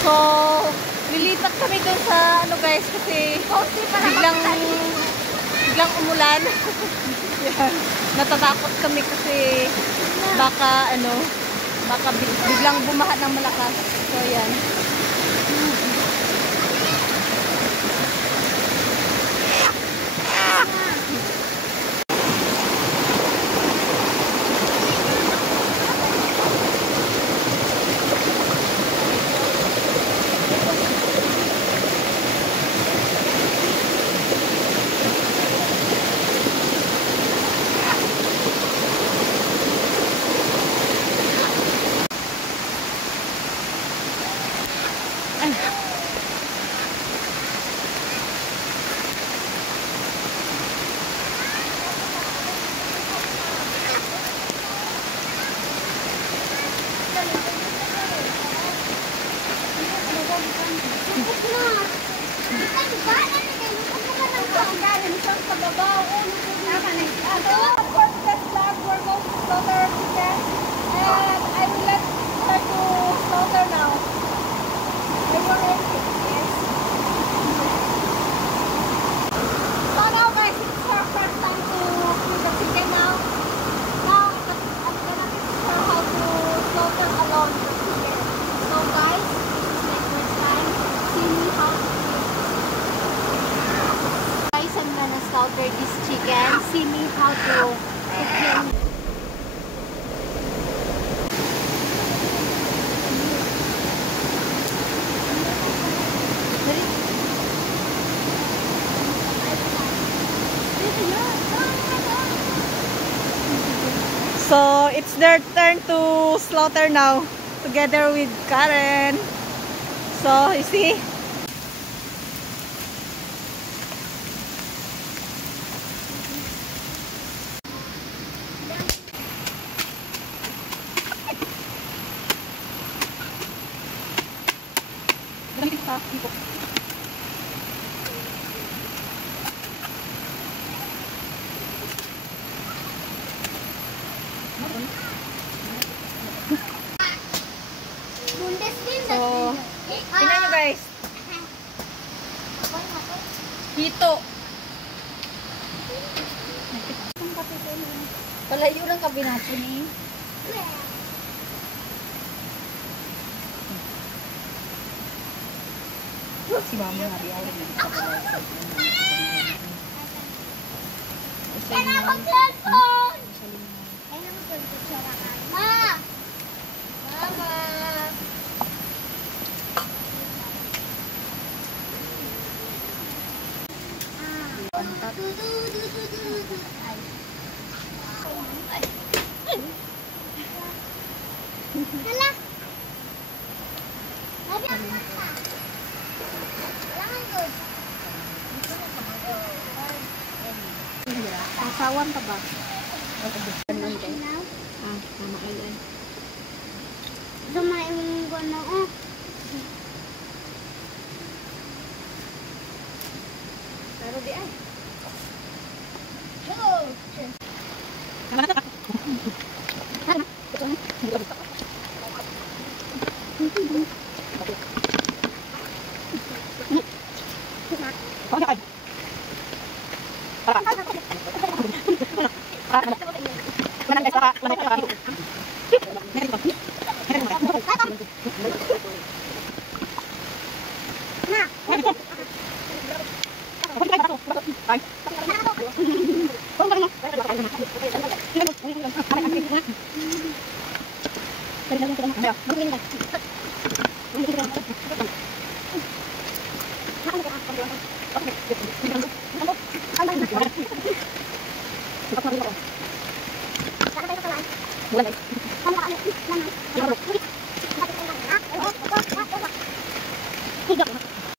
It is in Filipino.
So, lilipat kami dun sa ano guys kasi biglang umulan. Yan. Natatakot kami kasi baka biglang bumaha ng malakas. So, yan. Slaughter this chicken. See me how to cook him. So, it's their turn to slaughter now together with Karen. So, you see? So, tingnan nyo guys. Hito. Palayo lang kabinaso ni. Si mama nga di awal na. Kaya ako cellphone! Kaya ako cellphone. Ma! Mama! Hala! Labi ang mata! Kailangan ko! Asawan ka ba? Mama ay. Sumain ko na oh. Pero di ay. Bulan